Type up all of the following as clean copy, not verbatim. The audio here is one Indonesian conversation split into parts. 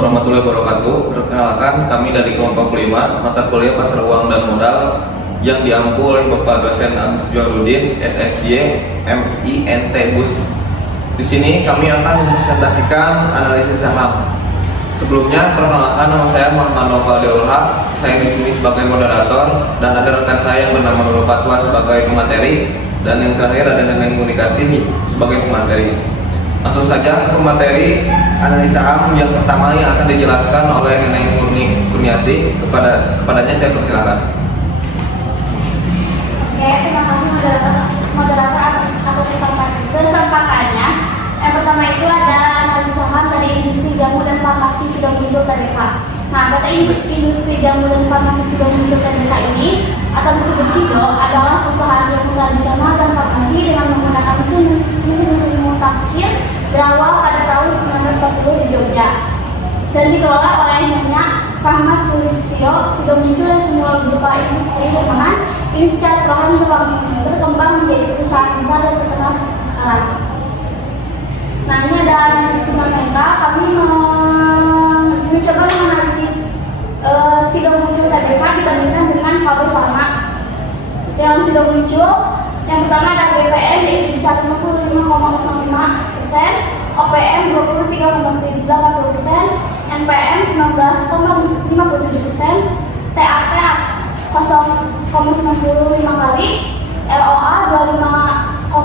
warahmatullahi wabarakatuh. Perkenalkan, kami dari kelompok 5 mata kuliah Pasar Uang dan Modal yang diampu oleh Bapak dosen Agus Jahrudin, SSY, MINT BUS. Di sini kami akan mempresentasikan analisis saham. Sebelumnya, perkenalkan, nama saya Muhammad Nova Deulha. Saya di sini sebagai moderator dan ada rekan saya yang bernama Nurul Fatwa sebagai pemateri dan yang terakhir ada Neneng Komunikasi sebagai pemateri. Langsung saja ke pemateri analisa saham yang pertama yang akan dijelaskan oleh Neneng Komunikasi. Kepadanya saya persilakan. Oke, terima kasih moderator atas kesempatannya. Yang pertama itu ada analisis saham dari industri jamu dan farmasi sudah muncul TBK. Nah, data industri jamu dan farmasi sudah muncul TBK ini atau disebut SIDO adalah perusahaan jamu tradisional dan farmasi dengan menggunakan mesin mutakhir berawal pada tahun 1940 di Jogja dan dikelola oleh Nyonya Rahmat Sulistyo. Sudah muncul yang semula berupa industri rumahan, ini secara perlahan berkembang menjadi perusahaan besar dan terkenal seperti sekarang. Nah, ini ada analisis fundamental. Kami mencoba menganalisis SIDO muncul TBK dibandingkan dengan KB Pharma yang sudah muncul. Yang pertama ada GPM yaitu sebesar 55,05%, OPM 23,80%, NPM 19,57%, TAT 0,95 kali, ROA 25,49%,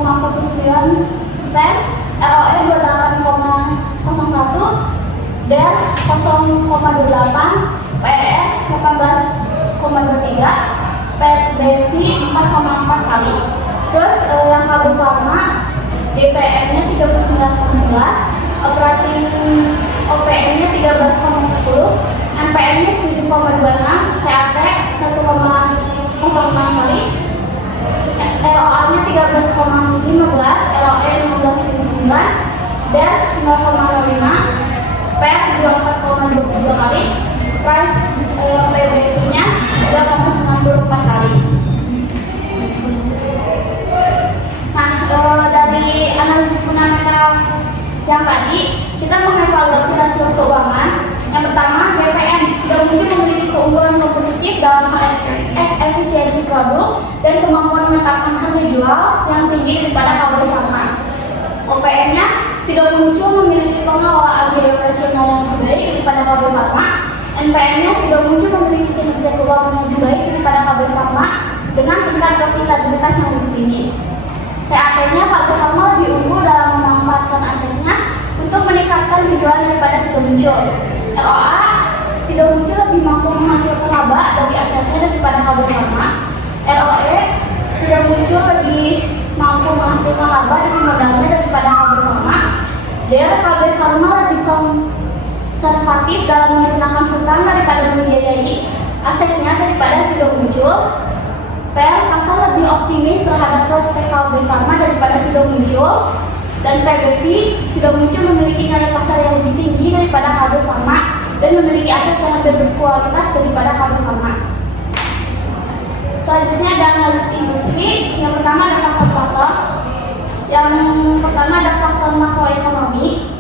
ROE 28,01, DER 0,28, PER 18,23, PBV 4,4 kali. Terus yang KB Pharma DPM-nya 39,11, operating OPM-nya 13,40, NPM-nya 7,26, TAT 1,06 kali, ROA-nya 13,15, ROE 15,9, DER 0,05, PER 24,22 kali, price PBV-nya 3,94 kali. Nah, dari analisis fundamental yang tadi, kita mengevaluasi rasio keuangan. Yang pertama, GPM sudah muncul memiliki keunggulan kompetitif dalam hal efisiensi produk dan kemampuan menetapkan harga jual yang tinggi daripada KB Pharma. OPM-nya sudah muncul memiliki pengelolaan biaya operasional yang lebih baik daripada KB Pharma. NPM-nya sudah muncul memiliki kinerja keuangan yang lebih baik daripada KB Pharma dengan tingkat profitabilitas yang lebih tinggi. TAT-nya KB Pharma lebih unggul dalam memanfaatkan asetnya untuk meningkatkan penjualan daripada sudah muncul. ROA sudah muncul lebih mampu menghasilkan laba dari asetnya daripada KB Pharma. ROE sudah muncul lebih mampu menghasilkan laba dari modalnya daripada KB Pharma. DER KB Pharma lebih konservatif dalam menggunakan hutang daripada membiayai asetnya daripada sudah muncul. PER pasar lebih optimis terhadap prospek KB Pharma daripada sudah muncul, dan PBV sudah muncul memiliki nilai pasar yang lebih tinggi daripada KB Pharma dan memiliki aset yang lebih berkualitas daripada KB Pharma. Selanjutnya ada analisis industri. Yang pertama ada faktor-faktor. Yang pertama ada faktor makroekonomi.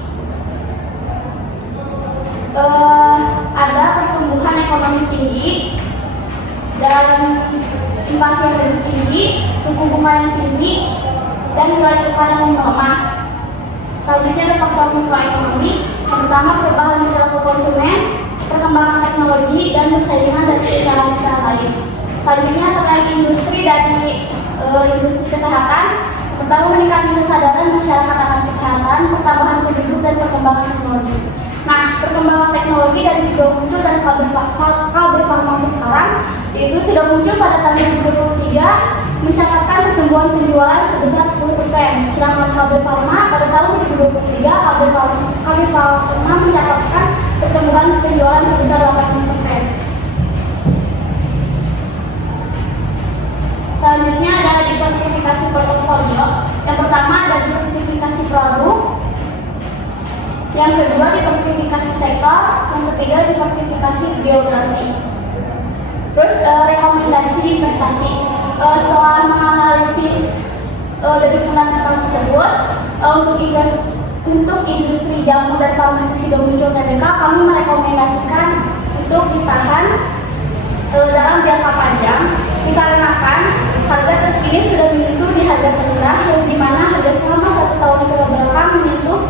Ada pertumbuhan ekonomi tinggi dan inflasi yang lebih tinggi, suku bunga yang tinggi, dan nilai tukar yang melemah. Selanjutnya ada faktor mikroekonomi. Yang pertama perubahan perilaku konsumen, perkembangan teknologi, dan persaingan dari usaha-usaha lain. Selanjutnya terkait industri dari industri kesehatan. Pertama meningkatnya kesadaran masyarakat akan kesehatan, pertambahan penduduk, dan perkembangan teknologi. Nah, perkembangan teknologi dari sudah muncul dan KB Pharma untuk sekarang itu sudah muncul pada tahun 2023 mencatatkan pertumbuhan penjualan sebesar 10%. Sedangkan KB Pharma pada tahun 2023 KB Pharma mencatatkan pertumbuhan penjualan sebesar 80%. Selanjutnya ada diversifikasi portofolio. Yang pertama ada diversifikasi produk. Yang kedua diversifikasi sektor, yang ketiga diversifikasi geografi. Terus rekomendasi investasi. Setelah menganalisis dari fundamental tersebut, untuk untuk industri jamu dan farmasi Sidomuncul Tbk, kami merekomendasikan untuk ditahan dalam jangka panjang dikarenakan harga terkini sudah menyentuh di harga terendah, yang dimana harga selama 1 tahun ke belakang menyentuh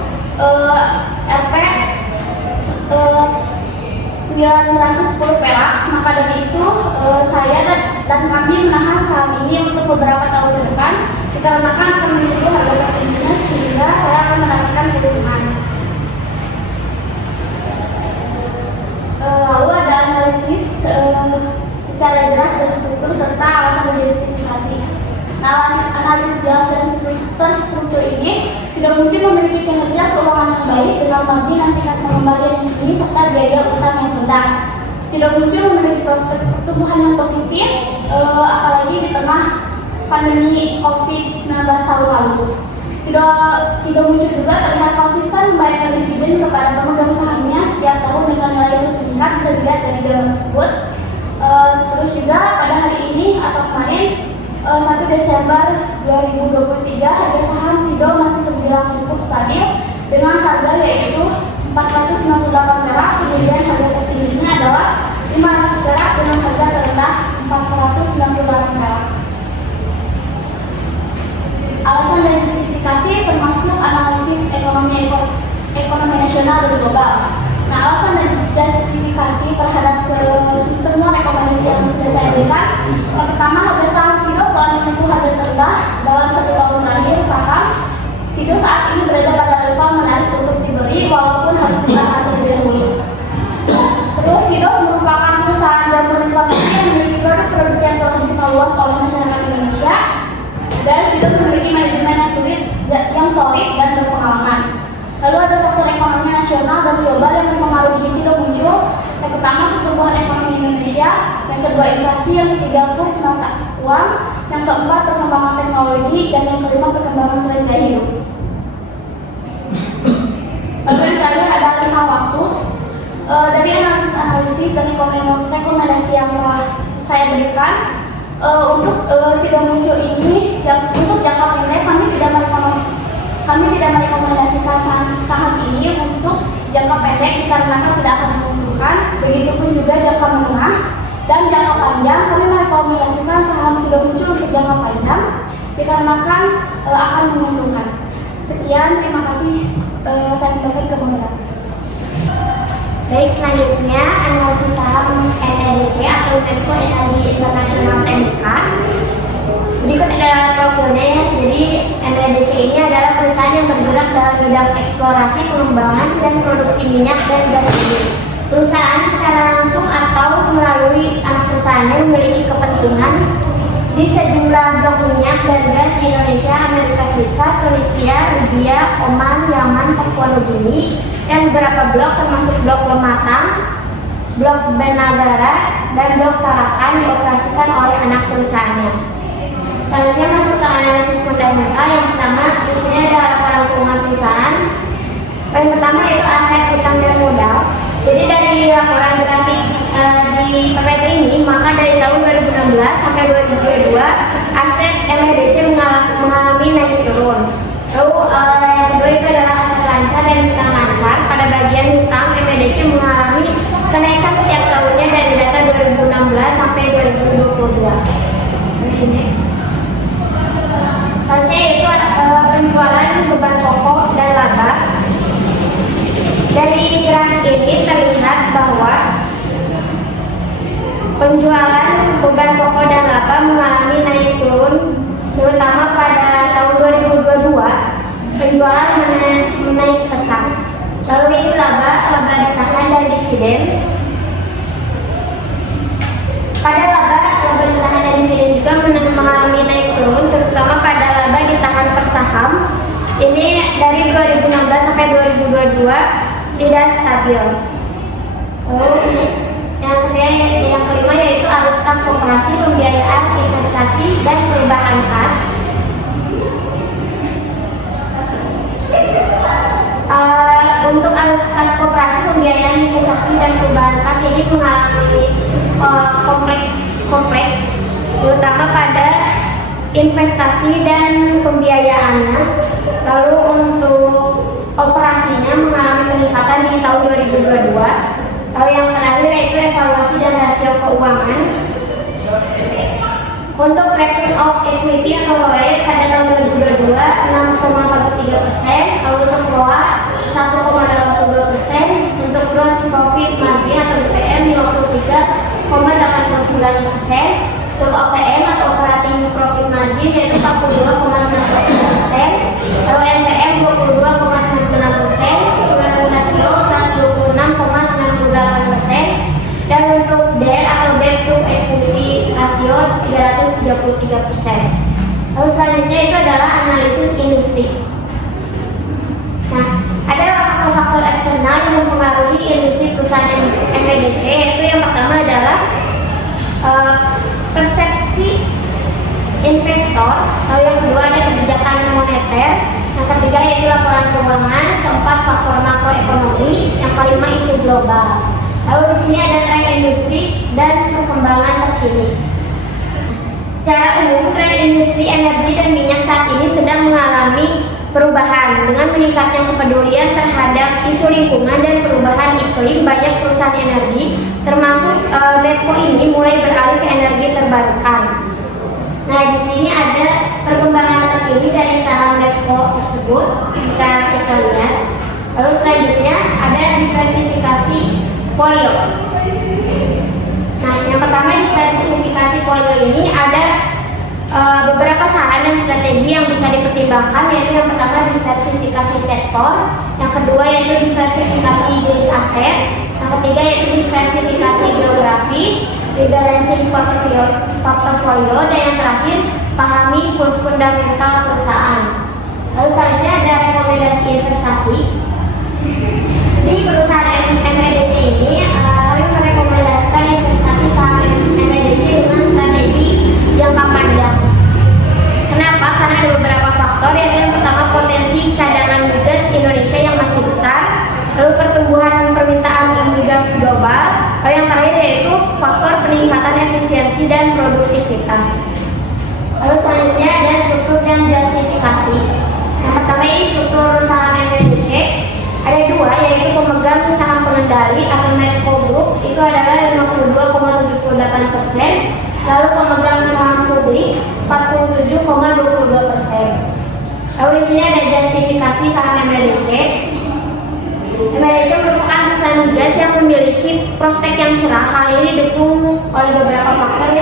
Rp 910 perak. Maka dari itu saya dan kami menahan saham ini untuk beberapa tahun ke depan dikarenakan akan menyentuh harga tertingginya, sehingga saya akan mendapatkan keuntungan. Lalu ada analisis secara jelas dan struktur serta alasan dan justifikasi. Nah, analisis jelas dan terstruktur ini sudah mungkin memiliki kinerja keuangan yang baik dengan margin dan tingkat pengembalian yang tinggi serta biaya utang yang rendah. Sudah muncul memiliki prospek pertumbuhan yang positif, apalagi di tengah pandemi COVID-19 tahun lalu. Sudah muncul juga terlihat konsisten membayarkan dividen kepada pemegang sahamnya tiap tahun dengan nilai terus meningkat, bisa dilihat dari jam tersebut. Terus juga pada hari ini atau kemarin 1 Desember 2023 harga saham Sido masih terbilang cukup stabil dengan harga yaitu 498 perak, kemudian harga tertingginya adalah 500 perak dengan harga terendah 498 perak. Alasan dan justifikasi termasuk analisis ekonomi nasional dan global. Nah, alasan dan justifikasi terhadap semua rekomendasi yang sudah saya berikan. Pertama, harga saham Sido telah menyentuh harga terendah dalam 1 tahun terakhir. Saham Sido saat ini berada pada level menarik untuk dibeli walaupun harus ditahan terlebih dahulu. Terus Sido merupakan perusahaan jamu dan farmasi yang memiliki produk-produk yang telah dikenal luas oleh masyarakat Indonesia, dan Sido memiliki manajemen yang solid dan berpengalaman. Lalu ada faktor ekonomi nasional dan global yang mempengaruhi Sido muncul. Yang pertama, pertumbuhan ekonomi Indonesia. Yang kedua, inflasi. Yang ketiga, kurs mata uang. Yang keempat, perkembangan teknologi. Dan yang kelima, perkembangan tren gaya hidup. Lalu yang terakhir ada rentang waktu. Dari analisis dan rekomendasi yang telah saya berikan, untuk Sido muncul ini, untuk jangka pendek kami tidak merekomendasikan saham ini untuk jangka pendek dikarenakan tidak akan menguntungkan. Begitupun juga jangka menengah dan jangka panjang, kami merekomendasikan saham Sido muncul untuk jangka panjang dikarenakan akan menguntungkan. Sekian, terima kasih. Saya kembalikan ke moderator. Baik, selanjutnya analisis saham MEDC atau Medco Energi Internasional Tbk. Berikut adalah profilnya ya. Jadi MEDC ini adalah perusahaan yang bergerak dalam bidang eksplorasi, pengembangan, dan produksi minyak dan gas bumi. Perusahaan secara langsung atau melalui anak perusahaannya memiliki kepentingan di sejumlah blok minyak dan gas di Indonesia, Amerika Serikat, Tunisia, Libya, Oman, Yaman, Papua Nugini, dan beberapa blok termasuk blok Lematang, blok Benagara, dan blok Tarakan dioperasikan oleh anak perusahaannya. Selanjutnya masuk ke analisis fundamental. Yang pertama, di sini ada laporan keuangan perusahaan. Yang pertama yaitu aset, utang, dan modal. Jadi dari laporan grafik di PPT ini, maka dari tahun 2016 sampai 2022 aset MEDC mengalami naik turun. Lalu yang kedua itu adalah aset lancar dan hutang lancar. Pada bagian hutang, MEDC mengalami kenaikan setiap tahunnya dari data 2016 sampai 2022. Next. Selanjutnya yaitu penjualan beban pokok dan laba. Dari grafik ini terlihat bahwa penjualan beban pokok dan laba mengalami naik turun, terutama pada tahun 2022 penjualan menaik pesat. Lalu itu laba ditahan dan dividen. Pada laba ditahan dan dividen juga mengalami naik turun, terutama pada laba ditahan per saham. Ini dari 2016 sampai 2022 tidak stabil. Lalu next. Yang kelima yaitu arus kas koperasi, pembiayaan, investasi, dan perubahan kas. Untuk arus kas koperasi, pembiayaan, investasi, dan perubahan kas ini mengalami kompleks, terutama pada investasi dan pembiayaannya. Lalu untuk operasinya mengalami peningkatan di tahun 2022. Lalu yang terakhir yaitu evaluasi dan rasio keuangan. Untuk rating of equity atau ROE pada tahun 2022 6,43%, lalu untuk ROA 1,82%, untuk gross profit margin atau GPM 53,89%, untuk OPM atau operating profit margin yaitu 42,93%, lalu NPM 22,96%, current ratio 126,98%, dan untuk debt atau debt to equity rasio 333%. Lalu selanjutnya itu adalah analisis industri. Nah, ada faktor-faktor eksternal yang mempengaruhi industri perusahaan MEDC, yaitu yang pertama adalah persepsi investor, lalu yang kedua ada kebijakan moneter, yang ketiga yaitu laporan keuangan, keempat faktor makroekonomi, yang kelima isu global. Lalu di sini ada tren industri dan perkembangan terkini. Secara umum, tren industri energi dan minyak saat ini sedang mengalami perubahan dengan meningkatnya kepedulian terhadap isu lingkungan dan perubahan iklim. Banyak perusahaan energi, termasuk Medco ini, mulai beralih ke energi terbarukan. Nah, di sini ada perkembangan terkini dari saham Medco tersebut, bisa kita lihat. Lalu selanjutnya ada diversifikasi portfolio. Nah, yang pertama diversifikasi portfolio ini ada beberapa saran dan strategi yang bisa dipertimbangkan, yaitu yang pertama diversifikasi sektor, yang kedua yaitu diversifikasi jenis aset, yang ketiga yaitu diversifikasi geografis, rebalancing portfolio, dan yang terakhir pahami fundamental perusahaan. Lalu selanjutnya ada rekomendasi investasi. Di perusahaan MEDC ini, kami merekomendasikan investasi saham MEDC dengan strategi jangka panjang. Kenapa? Karena ada beberapa faktor, yaitu yang pertama potensi cadangan migas Indonesia yang masih besar, lalu pertumbuhan permintaan migas global, lalu yang terakhir yaitu faktor peningkatan efisiensi dan produktivitas. Lalu selanjutnya ada struktur dan justifikasi. Yang pertama ini struktur saham MEDC. Ada dua, yaitu pemegang saham pengendali atau Medco Group itu adalah 52,78%, lalu pemegang saham publik 47,22%. Lalu di sini ada justifikasi saham MEDC. MEDC merupakan perusahaan migas yang memiliki prospek yang cerah. Hal ini didukung oleh beberapa faktor,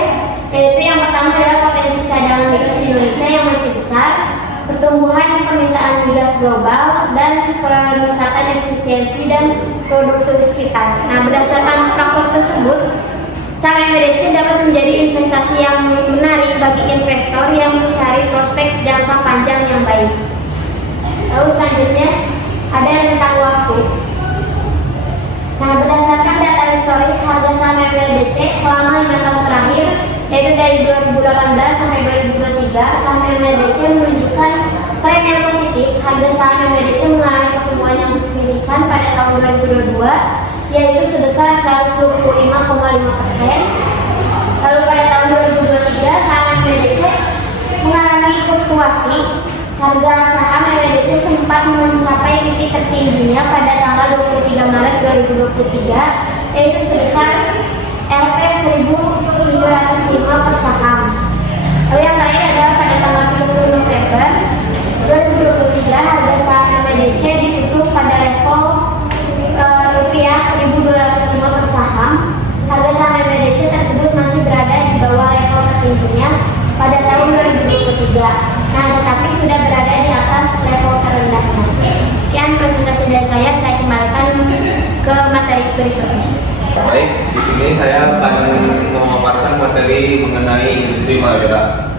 yaitu yang pertama adalah potensi cadangan migas Indonesia yang masih besar, pertumbuhan permintaan migas global, dan peningkatan efisiensi dan produktivitas. Nah, berdasarkan faktor tersebut, saham MEDC dapat menjadi investasi yang menarik bagi investor yang mencari prospek jangka panjang yang baik. Lalu selanjutnya ada rentang waktu. Nah, berdasarkan data historis harga saham MEDC selama 5 tahun terakhir, yaitu dari 2018 sampai 2023, saham MEDC menunjukkan tren yang positif. Harga saham MEDC mengalami pertumbuhan yang signifikan pada tahun 2022, yaitu sebesar 125,5%. Lalu pada tahun 2023, saham MEDC mengalami fluktuasi. Harga saham MEDC sempat mencapai titik tertingginya pada tanggal 23 Maret 2023, yaitu sebesar Rp 1.705 per saham. Lalu yang terakhir adalah pada tanggal 30 November 2023, harga saham MEDC ditutup pada level rupiah 1.205 per saham. Harga saham MEDC tersebut masih berada di bawah level tertingginya pada tahun 2023. Nah, tetapi sudah berada di atas level terendahnya. Sekian presentasi dari saya kembalikan ke materi berikutnya. Baik, di sini saya akan memaparkan materi mengenai industri Mayora.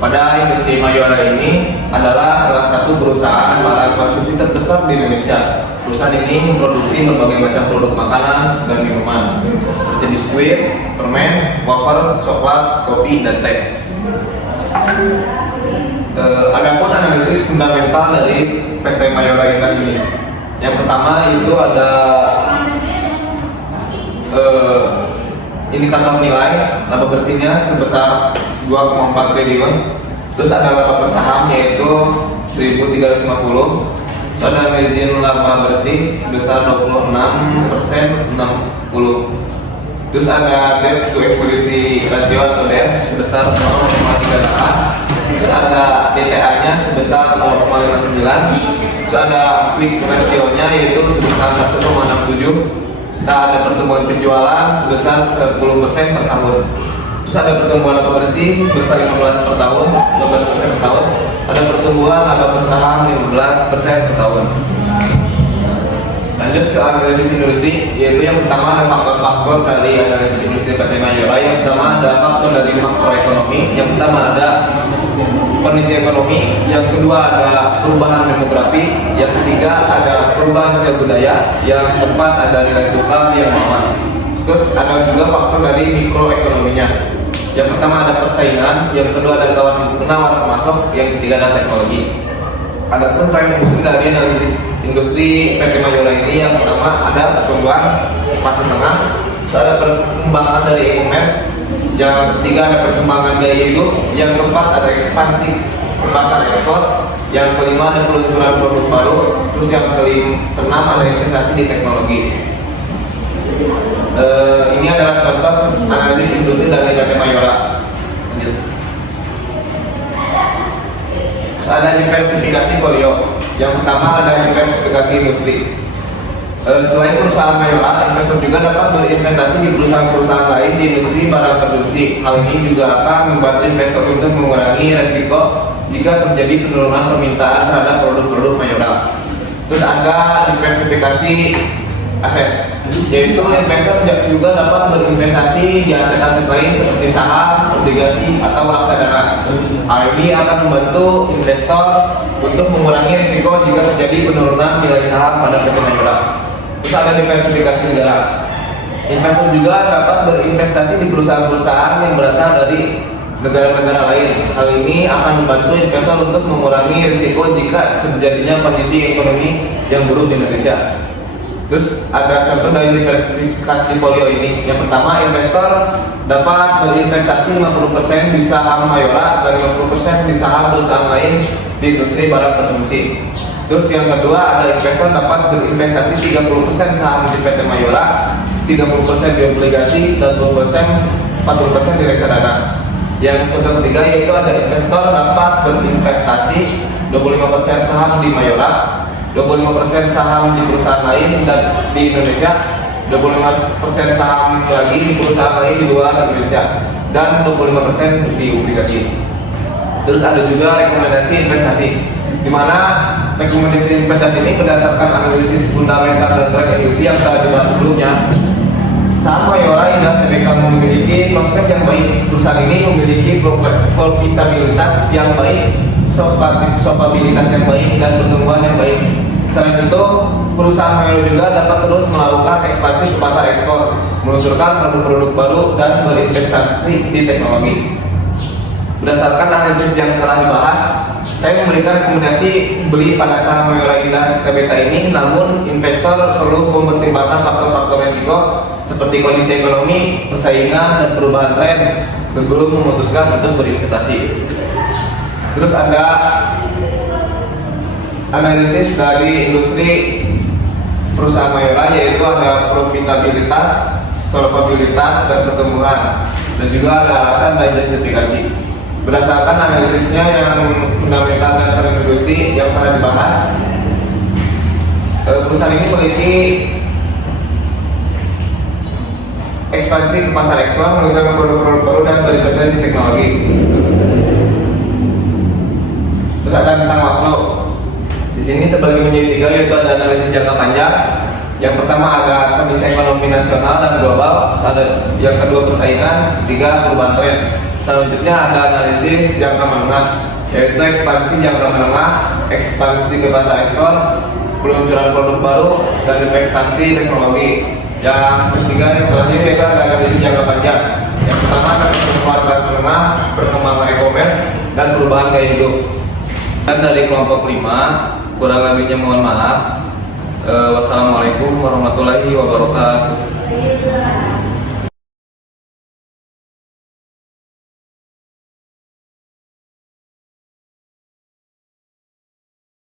Pada industri Mayora ini adalah salah satu perusahaan barang konsumsi terbesar di Indonesia. Perusahaan ini memproduksi berbagai macam produk makanan dan minuman, seperti biskuit, permen, wafer, coklat, kopi, dan teh. Adapun analisis fundamental dari PT Mayora ini, yang pertama itu ada indikator nilai laba bersihnya sebesar 2,4 triliun. Terus ada laba per saham yaitu 1.350. Ada margin laba bersih sebesar 26% 60. Terus ada debt to equity ratio atau debt sebesar 0,38. Terus ada DTA-nya sebesar 0,59. Terus ada quick ratio-nya yaitu sebesar 1,67. Nah, ada pertumbuhan penjualan sebesar 10% per tahun. Terus ada pertumbuhan laba bersih sebesar 15% per tahun. Ada pertumbuhan laba bersaham 15% per tahun. Lanjut ke analisis industri, yaitu yang pertama ada faktor-faktor dari analisis industri PT Mayora. Yang pertama ada faktor dari faktor ekonomi. Yang pertama ada kondisi ekonomi. Yang kedua ada perubahan demografi. Yang ketiga ada perubahan sosial budaya. Yang keempat ada nilai tukar yang aman. Terus ada juga faktor dari mikroekonominya. Yang pertama ada persaingan. Yang kedua ada penawar pemasok. Yang ketiga ada teknologi. Adapun tren industri dari analisis industri PT Mayora ini, yang pertama ada pertumbuhan pasar tengah, ada perkembangan dari e-commerce, yang ketiga ada perkembangan gaya hidup, yang keempat ada ekspansi ke pasar ekspor, yang kelima ada peluncuran produk baru, terus yang keenam ada investasi di teknologi. Ini adalah contoh analisis industri dari PT Mayora. Ada diversifikasi portfolio. Yang pertama ada diversifikasi industri. Selain perusahaan Mayora, investor juga dapat berinvestasi di perusahaan-perusahaan lain di industri barang konsumsi. Hal ini juga akan membantu investor untuk mengurangi resiko jika terjadi penurunan permintaan terhadap produk-produk Mayora. Terus ada diversifikasi aset, yaitu investor juga dapat berinvestasi di aset-aset lain seperti saham, obligasi, atau reksadana. Hal ini akan membantu investor untuk mengurangi risiko jika terjadi penurunan nilai saham pada PT Mayora. Terus ada diversifikasi negara. Investor juga dapat berinvestasi di perusahaan-perusahaan yang berasal dari negara-negara lain. Hal ini akan membantu investor untuk mengurangi risiko jika terjadinya kondisi ekonomi yang buruk di Indonesia. Terus ada contoh dari diversifikasi portfolio ini. Yang pertama, investor dapat berinvestasi 50% di saham Mayora dan 50% di saham perusahaan lain di industri barang konsumsi. Terus yang kedua, ada investor dapat berinvestasi 30% saham di PT Mayora, 30% di obligasi, dan 40% di reksadana. Yang contoh ketiga yaitu ada investor dapat berinvestasi 25% saham di Mayora, 25% saham di perusahaan lain dan di Indonesia, 25% saham lagi di perusahaan lain di luar Indonesia, dan 25% di obligasi. Terus ada juga rekomendasi investasi, di mana rekomendasi investasi ini berdasarkan analisis fundamental dan tren industri yang telah dibahas sebelumnya. Saham Mayora dan TBK memiliki prospek yang baik. Perusahaan ini memiliki profitabilitas yang baik, solvabilitas yang baik, dan pertumbuhan yang baik. Selain itu, perusahaan Mayora juga dapat terus melakukan ekspansi ke pasar ekspor, meluncurkan produk-produk baru, dan berinvestasi di teknologi. Berdasarkan analisis yang telah dibahas, saya memberikan rekomendasi beli pada saham Mayora Indah Tbk ini. Namun, investor perlu mempertimbangkan faktor-faktor risiko seperti kondisi ekonomi, persaingan, dan perubahan tren sebelum memutuskan untuk berinvestasi. Terus ada analisis dari industri perusahaan Mayora, yaitu ada profitabilitas, solvabilitas, dan pertumbuhan, dan juga ada alasan dan justifikasi. Berdasarkan analisisnya yang fundamental dan tren industri yang pernah dibahas, perusahaan ini memiliki ekspansi ke pasar ekspor, mengeluarkan produk-produk baru, dan berinvestasi di teknologi. Terus ada tentang waktu. Di sini terbagi menjadi tiga, yaitu ada analisis jangka panjang. Yang pertama ada kondisi ekonomi nasional dan global. Yang kedua persaingan. Ketiga perubahan tren. Selanjutnya ada analisis jangka menengah, yaitu ekspansi jangka menengah, ekspansi ke pasar ekspor, peluncuran produk baru, dan investasi teknologi. Yang ketiga yang terakhir yaitu ada analisis jangka panjang. Yang pertama ada pertumbuhan kelas menengah, perkembangan e-commerce, dan perubahan gaya hidup. Dan dari kelompok 5, kurang lebihnya mohon maaf. Wassalamualaikum warahmatullahi wabarakatuh.